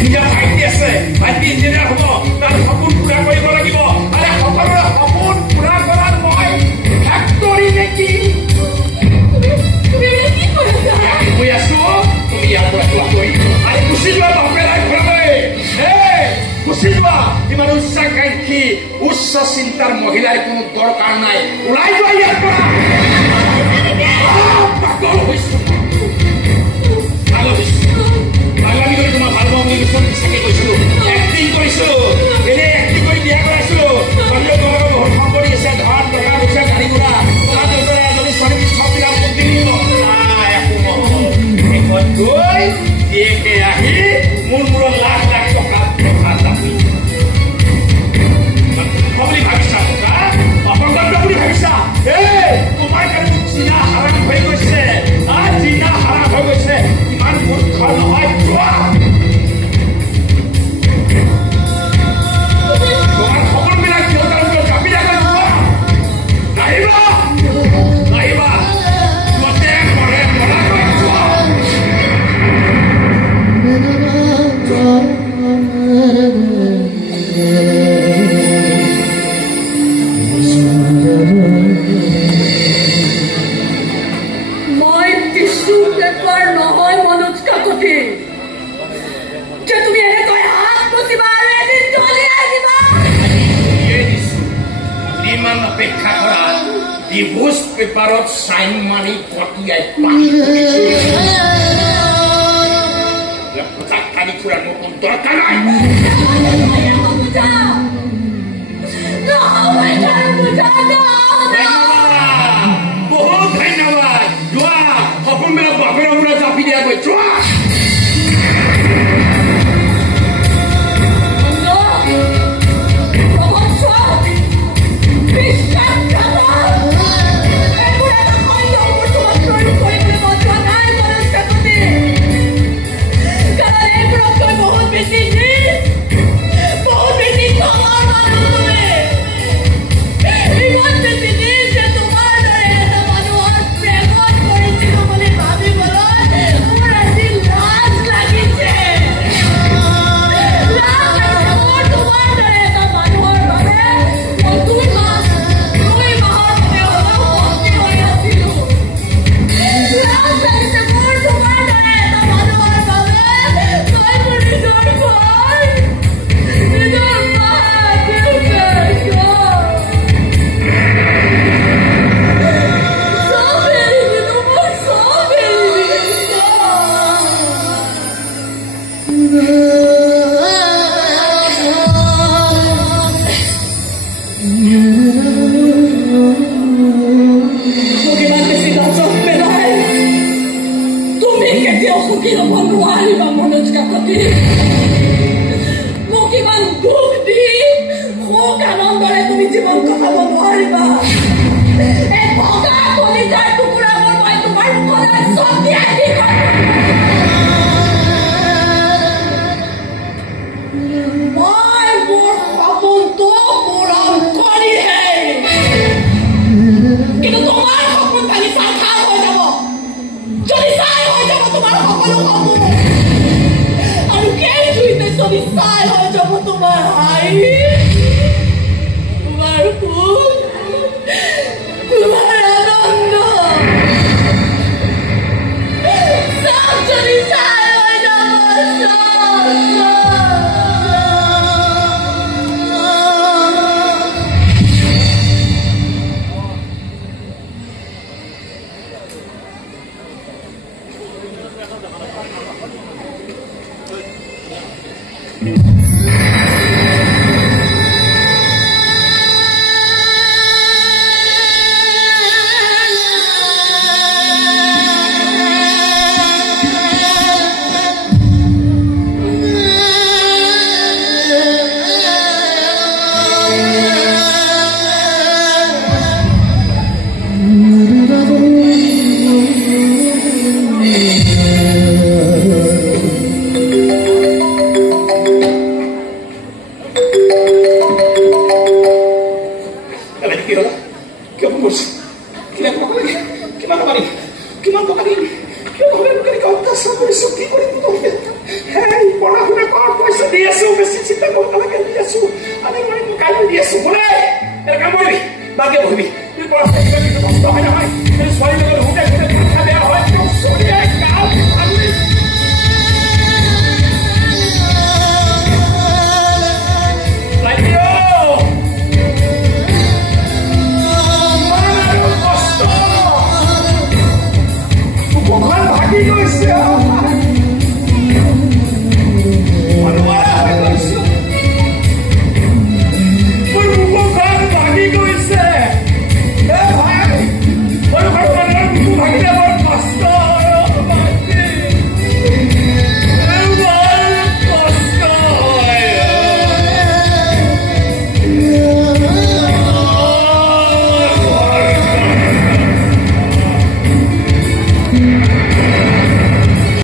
নিজৰ ভাইটি আছে ভাইটি ইঞ্জিনিয়াৰ হ'ব তাৰ সপোন পূৰা কৰিব লাগিব আৰে সকলোৰে সপোন পূৰা কৰাৰ মই ফেক্টৰী নেকি কৈ আছো তুমি ইয়াৰ পৰা যোৱাকৈ আৰে গুচি যোৱা বাপেৰাই ঘৰলৈ গুচি যোৱা ইমান উচ্চাকাংক্ষী উচ্চ চিন্তাৰ মহিলাৰ কোনো দৰকাৰ নাই ওলাই যোৱা ইয়াৰ পৰা পাগল হৈছো পাগলামি কৰি তোমাৰ ভাল পাওঁ বুলি চাগে কৈছিলো এক্টিং কৰিছো এনে এক্টিং কৰি বিয়া কৰাইছিলো ছোৱালীয়ে তোমালোকৰ বহুত সম্পত্তি আছে ধন টকা পইচা গাড়ী ঘোঁৰা তোমাৰ দেউতাৰে এজনী ছোৱালী চববিলাক মোক দি দিব একো নহ'ল শেষত গৈ জীয়েকে আহি মোৰ মূৰত লাখ লাখ টকা বুলি ভাবিছা অপকৰ্ম বুলি ভাবিছা তোমাৰ কাৰণে চিনা হাৰাম হৈ গৈছে চিনা হাৰাম হৈ গৈছে ইমান মূৰ্খ নহয় যোৱা তোমাৰ খবৰবিলাক দেউতাৰ জাপি ৰাখা যোৱা নাহিবা নাহিবা মতে মৰে মৰাকৈ যোৱা অপেক্ষা কৰা ডিভোৰ্চ পেপাৰত চাইন মাৰি পঠিয়াই পোচাক কানি ফুৰা নতুন দৰকাৰ নাই বহুত ধন্যবাদ যোৱা সপোনবিলাক বাপেৰৰ মূৰত জাপি দিয়াকৈ যোৱা দি আছো শুনে এটা কাম কৰিবি বাকে বহিবি তুই কৰা কিন্তু কষ্ট হয় নহয় ছোৱালীৰ লগত শুতে শুতে বেয়া হয়